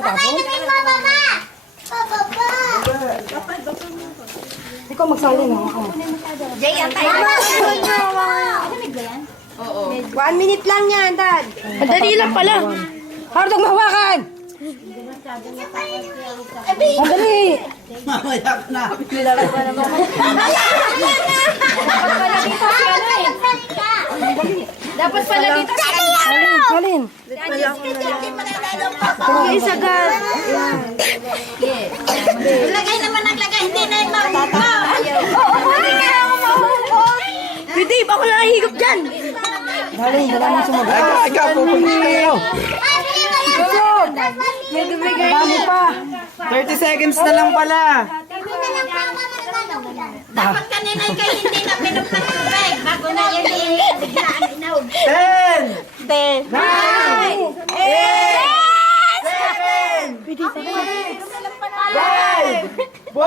pagkatapon? Ikaw magsali na. Jay, antay mo. Oo. 1 minute lang yan, Dad. Madali lang pala. Hardong mahawakan. Madali. Mamaya ka na. Dapat pala dito. Salin. Isa agad. Lagay naman ang lagay. Hindi na yung mahuhulog. Pwede, bako na nahihigop dyan. Salin, wala na sumagot. Ikaw, pupunta kayo. Dami pa. 30 seconds na lang pala. Dapat kanina kayo hindi na minom ng tubig. Bago na yun biglaan inawag. 10, 10. 9, 8, 7, 5, 4,